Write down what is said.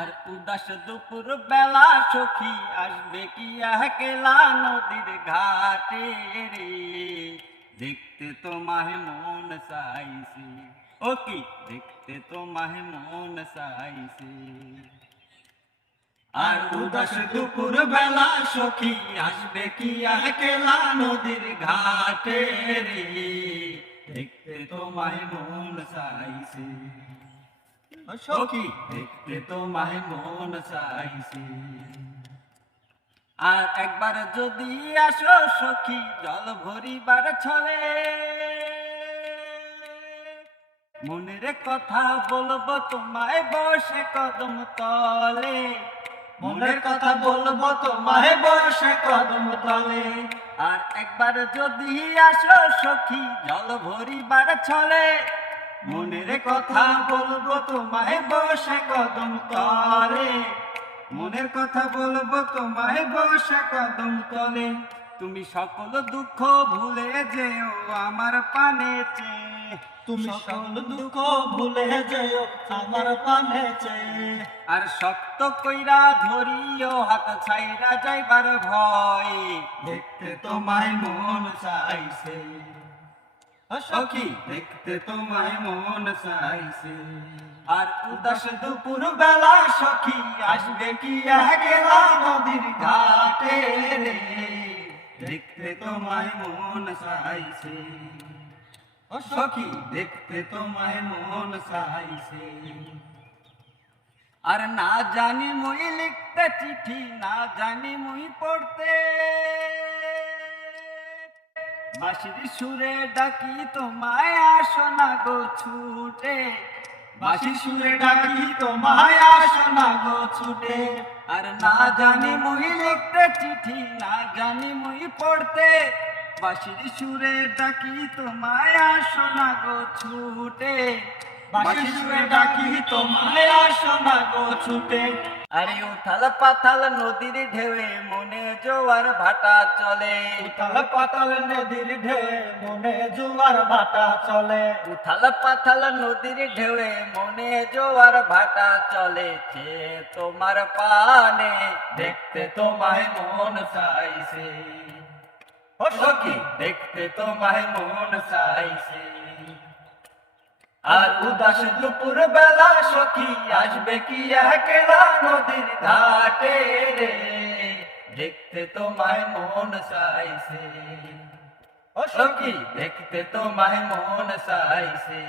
আর উদাস দুপুর বেলা সখী আসবে কি একলা নদীর ঘাটে রে, দেখতে তোমায় মন চাইছে। ও কি দেখতে তোমায় মন চাইছে। আর উদাস দুপুর বেলা সখী আসবে কি একলা নদীর ঘাটে রে, দেখতে তোমায় মন চাইছে। সখী দেখতে তোমায় মন চাইছে। আর একবার যদি আসো সখী জল ভরিবার ছলে, মনের কথা বলবো তোমায় বসে কদম তলে। মনের কথা বলবো তোমায় বসে কদম তলে। আর একবার যদি আসো সখী জল ভরিবার ছলে, মনের কথা বলবো তোমায় বসে কদম তলে। মনের কথা বলবো তোমায় বসে কদম তলে। তুমি সকল দুঃখ ভুলে যেও আমার পানে চেয়ে, তুমি সকল দুঃখ ভুলে যেও আমার পানে চেয়ে। আর শক্ত কইরা ধরিও হাত ছাইরা যাইবার ভয়, দেখতে তোমায় মন চাইছে। সখী দেখতে তোমায় মন চাইছে। আর উদাস দুপুর বেলা সখী আসবে কি একলা নদীর ঘাটে রে, দেখতে তোমায় মন চাইছে। সখী দেখতে তোমায় মন চাইছে। আর না জানি মুই লিখতে চিঠি, না জানি মুই পড়তে, বাঁশির সুরে ডাকি তোমায় আসো না গো ছুটে। বাঁশির সুরে ডাকি তোমায় আসো না গো ছুটে। আর না জানি মুই লিখতে চিঠি, না জানি মুই পড়তে, বাঁশির সুরে ডাকি তোমায় আসো না গো ছুটে। বাঁশির সুরে ডাকি তোমায় আসো না গো ছুটে। আরে উথাল পাথাল নদীর ঢেউয়ে মনে জোয়ার ভাটা চলে। উথাল পাতাল নদীর ঢেউয়ে মনে জোয়ার ভাটা চলে। উথাল পাথাল নদীর ঢেউয়ে মনে জোয়ার ভাটা চলে। তোমার পানে দেখতে তোমায় মন চাইছে। ও সখী দেখতে তোমায় মন চাইছে। আর উদাস দুপুর বেলা সখী আসবে কি একলা নদীর ঘাটে রে, দেখতে তোমায় মন চাইছে। ও সখী দেখতে তোমায় মন চাইছে।